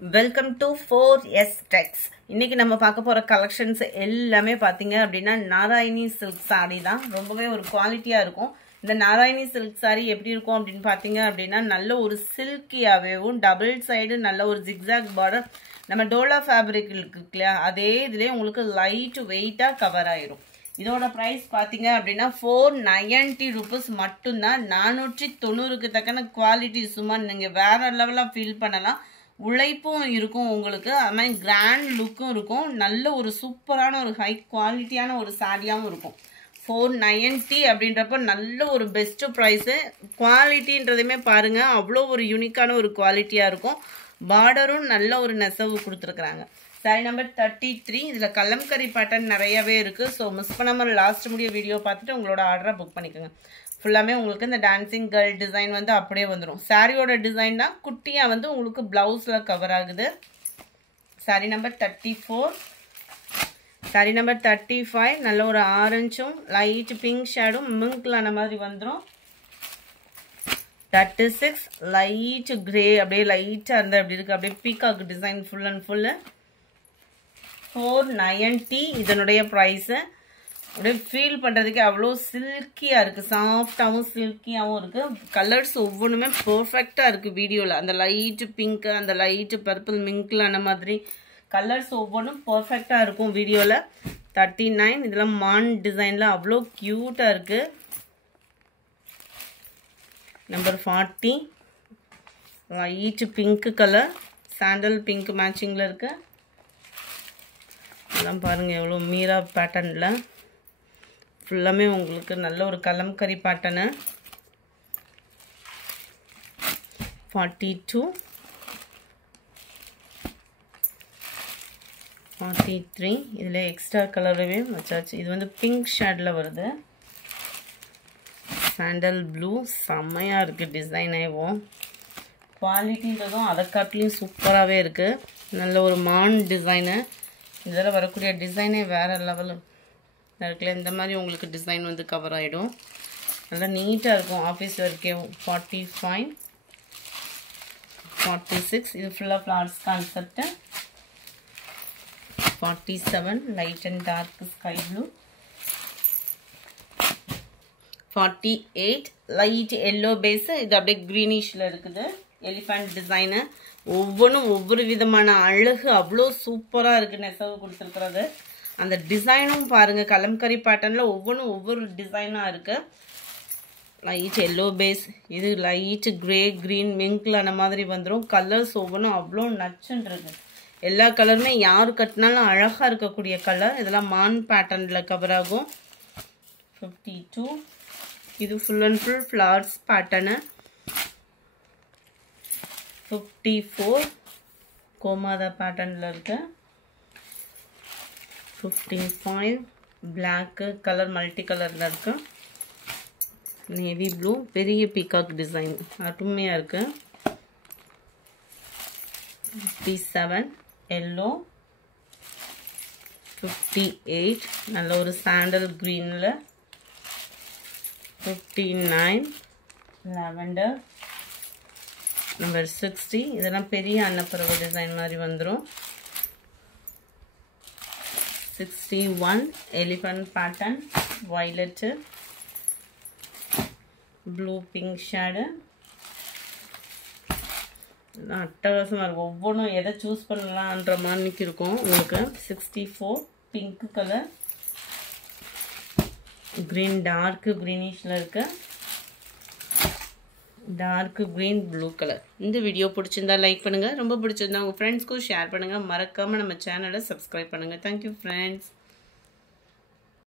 Welcome to 4S Techs. இன்னைக்கு நம்ம பார்க்க போற கலெக்ஷன்ஸ் எல்லாமே பாத்தீங்க அப்படினா நாராயணி silk saree தான். ரொம்பவே ஒரு குவாலிட்டியா இருக்கும். இந்த நாராயணி silk saree எப்படி இருக்கும் அப்படினு பாத்தீங்க அப்படினா நல்ல ஒரு சில்கியாவேவும் டபுள் சைடு நல்ல ஒரு zigzag border நம்ம டோலா ஃபேப்ரிக் இருக்குல அதே இதுலயே உங்களுக்கு லைட் வெயிட்டா கவர் ஆயிரும். இதோட பிரைஸ் பாத்தீங்க அப்படினா 490 rupees மட்டும் தான். 490 க்கு தக்கன குவாலிட்டி சும்மா நீங்க வேற லெவலா ஃபீல் பண்ணலாம். உழைப்பும் இருக்கும் உங்களுக்கு, அது மாதிரி கிராண்ட் லுக்கும் இருக்கும். நல்ல ஒரு சூப்பரான ஒரு ஹை குவாலிட்டியான ஒரு சாரியாவும் இருக்கும். 490 அப்படின்றப்ப நல்ல ஒரு பெஸ்ட் ப்ரைஸு. குவாலிட்டின்றதுமே பாருங்க அவ்வளோ ஒரு யூனிக்கான ஒரு குவாலிட்டியாக இருக்கும். பார்டரும் நல்ல ஒரு நெசவு கொடுத்துருக்குறாங்க. Sorry number 33. இதில் கலம்கரி பேட்டர்ன் நிறையவே இருக்குது. ஸோ மிஸ் பண்ணாமல் லாஸ்ட் முடிய வீடியோ பார்த்துட்டு உங்களோட ஆர்டரை புக் பண்ணிக்கோங்க. ஃபுல்லாமே உங்களுக்கு இந்த டான்சிங் கேர்ள் டிசைன் வந்து அப்படியே வந்துடும். சாரியோட டிசைன் தான் குட்டியாக வந்து உங்களுக்கு ப்ளவுஸில் கவர் ஆகுது. Sorry number 34. Sorry number 35. நல்ல ஒரு ஆரஞ்சும் லைட் பிங்க் ஷேடும் மிங்க்லான மாதிரி வந்துடும். 36. லைட் கிரே அப்படியே லைட்டாக இருந்தால் அப்படி இருக்குது. அப்படியே peacock design full and full. 490 இதனுடைய ப்ரைஸு. அப்படியே ஃபீல் பண்ணுறதுக்கு அவ்வளோ சில்கியாக இருக்குது. சாஃப்டாகவும் சில்கியாகவும் இருக்குது. கலர்ஸ் ஒவ்வொன்றுமே பர்ஃபெக்டாக இருக்குது வீடியோவில். அந்த லைட்டு பிங்க்கு, அந்த லைட்டு பர்பிள் மிங்க்கில் அந்த மாதிரி கலர்ஸ் ஒவ்வொன்றும் பர்ஃபெக்டாக இருக்கும் வீடியோவில். 39. இதெல்லாம் மான் டிசைனில் அவ்வளோ க்யூட்டாக இருக்குது. Number 40. Light pink colour, sandal pink மேட்சிங்கில் இருக்குது. இதெல்லாம் பாருங்கள் எவ்வளோ மீரா பேட்டர்னில் ஃபுல்லாமே உங்களுக்கு நல்ல ஒரு கலம்கரி பேட்டர்னு. 42. 43. இதில் எக்ஸ்ட்ரா கலருமே வச்சாச்சு. இது வந்து பிங்க் ஷேடில் வருது. சாண்டல் ப்ளூ செம்மையாக இருக்குது டிசைனேவும். குவாலிட்டின்றதும் அதை காட்டிலையும் சூப்பராகவே இருக்குது. நல்ல ஒரு மான் டிசைனு. இதில் வரக்கூடிய டிசைனே வேறு லெவலு இருக்குல்ல. இந்த மாதிரி உங்களுக்கு டிசைன் வந்து கவர் ஆகிடும். நல்லா நீட்டாக இருக்கும் ஆஃபீஸ் ஒர்க்கே. 45. 46. இது ஃபுல்லாக flowers concept. 47. Light and dark sky blue. 48. Light yellow base. இது அப்படியே க்ரீனிஷில் இருக்குது. Elephant design. ஒவ்வொன்றும் ஒவ்வொரு விதமான அழகு அவ்வளோ சூப்பராக இருக்குது நெசவு கொடுத்துருக்குறது. அந்த டிசைனும் பாருங்கள் கலம்கரி பேட்டர்னில் ஒவ்வொன்றும் ஒவ்வொரு டிசைனாக இருக்குது. லைட் எல்லோ பேஸ், இது லைட்டு கிரே க்ரீன் மிங்க்ல அந்த மாதிரி வந்துடும். கலர்ஸ் ஒவ்வொன்றும் அவ்வளோ நச்சுன்றது. எல்லா கலருமே யார் கட்டினாலும் அழகாக இருக்கக்கூடிய கலர். இதெல்லாம் மான் பேட்டர்னில் கவர் ஆகும். 52. இது full and full flowers pattern. 54. கோமாதா பேட்டர்னில் இருக்கு. 55. பிளாக்கு கலர் மல்டி கலரில் இருக்கு. நேவி ப்ளூ பெரிய பீகாக் டிசைன் அருமையாக இருக்கு. 57. எல்லோ. 58. நல்ல ஒரு சாண்டல் க்ரீனில். 59. லாவெண்டர். நம்பர் 60. இதெல்லாம் பெரிய அன்னப்பறவை டிசைன் மாதிரி வந்துடும். 61. Elephant pattern violet blue pink shade. அட்டகாசமாக இருக்கும். ஒவ்வொன்றும் எதை சூஸ் பண்ணலான்ற மாதிரி இருக்கும் உங்களுக்கு. 64. பிங்க் கலர், க்ரீன் டார்க்கு க்ரீனிஷில் இருக்கு. Dark green blue colour. இந்த வீடியோ பிடிச்சிருந்தா லைக் பண்ணுங்கள். ரொம்ப பிடிச்சிருந்தா உங்கள் ஃப்ரெண்ட்ஸ்க்கும் ஷேர் பண்ணுங்கள். மறக்காமல் நம்ம சேனலை சப்ஸ்கிரைப் பண்ணுங்கள். Thank you friends.